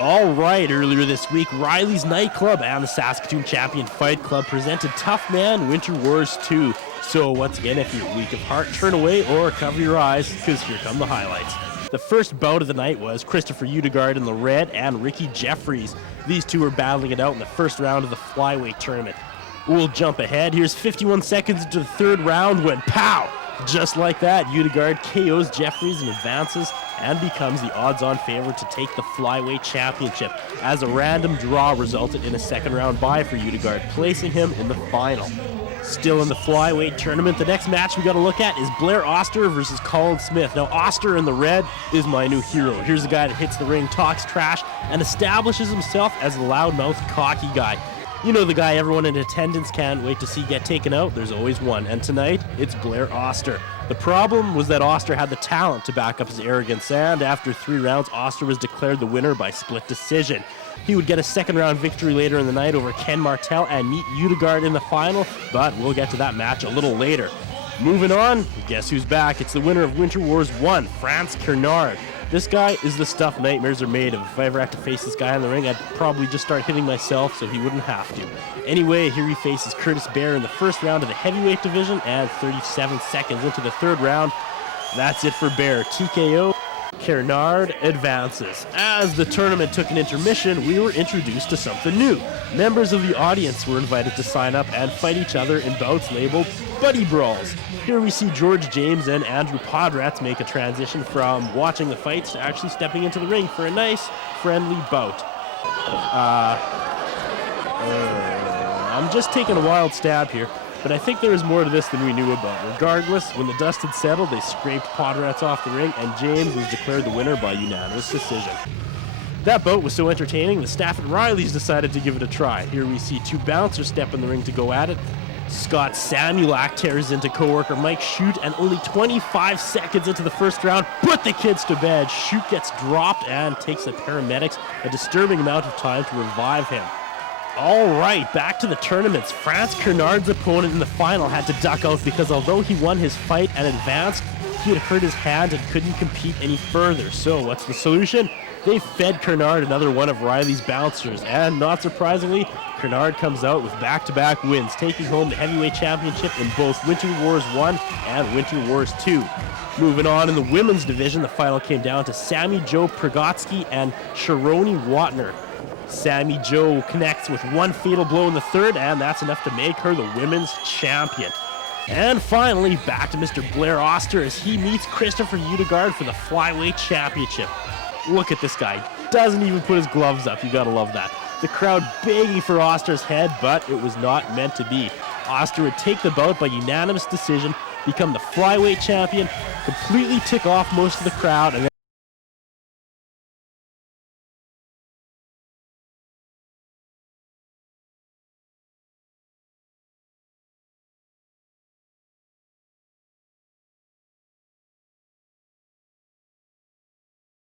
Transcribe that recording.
All right, earlier this week, Ryley's Nightclub and the Saskatoon Champion Fight Club presented Toughman Winter Warz 2. So once again, if you're weak of heart, turn away or cover your eyes, because here come the highlights. The first bout of the night was Christopher Yudegard in the red and Ricky Jeffries. These two were battling it out in the first round of the Flyweight tournament. We'll jump ahead. Here's 51 seconds into the third round when pow! Just like that, Yudegard KOs Jeffries and advances and becomes the odds-on favorite to take the Flyweight Championship, as a random draw resulted in a second round bye for Yudegard, placing him in the final. Still in the Flyweight tournament, the next match we got to look at is Blair Oster versus Colin Smith. Now, Oster in the red is my new hero. Here's a guy that hits the ring, talks trash, and establishes himself as the loudmouth, cocky guy. You know, the guy everyone in attendance can't wait to see get taken out. There's always one, and tonight, it's Blair Oster. The problem was that Oster had the talent to back up his arrogance, and after 3 rounds, Oster was declared the winner by split decision. He would get a second round victory later in the night over Ken Martel and meet Yudegard in the final, but we'll get to that match a little later. Moving on, guess who's back? It's the winner of Winter Warz 1, Kernard. This guy is the stuff nightmares are made of. If I ever had to face this guy in the ring, I'd probably just start hitting myself so he wouldn't have to. Anyway, here he faces Curtis Bear in the first round of the heavyweight division, and 37 seconds into the third round, that's it for Bear. TKO. Kernard advances. As the tournament took an intermission, we were introduced to something new. Members of the audience were invited to sign up and fight each other in bouts labeled Buddy Brawls. Here we see George James and Andrew Podratz make a transition from watching the fights to actually stepping into the ring for a nice, friendly bout. I'm just taking a wild stab here, but I think there is more to this than we knew about. Regardless, when the dust had settled, they scraped Podratz off the ring, and James was declared the winner by unanimous decision. That bout was so entertaining, the staff at Ryley's decided to give it a try. Here we see 2 bouncers step in the ring to go at it. Scott Samulak tears into coworker Mike Shute, and only 25 seconds into the first round, put the kids to bed. Shute gets dropped and takes the paramedics a disturbing amount of time to revive him. All right, back to the tournaments. Kernard's opponent in the final had to duck out because although he won his fight and advanced, he had hurt his hand and couldn't compete any further. So what's the solution? They fed Kernard another one of Ryley's bouncers, and not surprisingly, Kernard comes out with back-to-back wins, taking home the heavyweight championship in both Winter Warz 1 and Winter Warz 2. Moving on in the women's division, the final came down to Sammy Jo Prigotsky and Sharoni Watner. Sammy Jo connects with one fatal blow in the third, and that's enough to make her the women's champion. And finally, back to Mr. Blair Oster as he meets Christopher Yudegard for the Flyweight Championship. Look at this guy. Doesn't even put his gloves up. You gotta love that. The crowd begging for Oster's head, but it was not meant to be. Oster would take the bout by unanimous decision, become the Flyweight champion, completely tick off most of the crowd, and then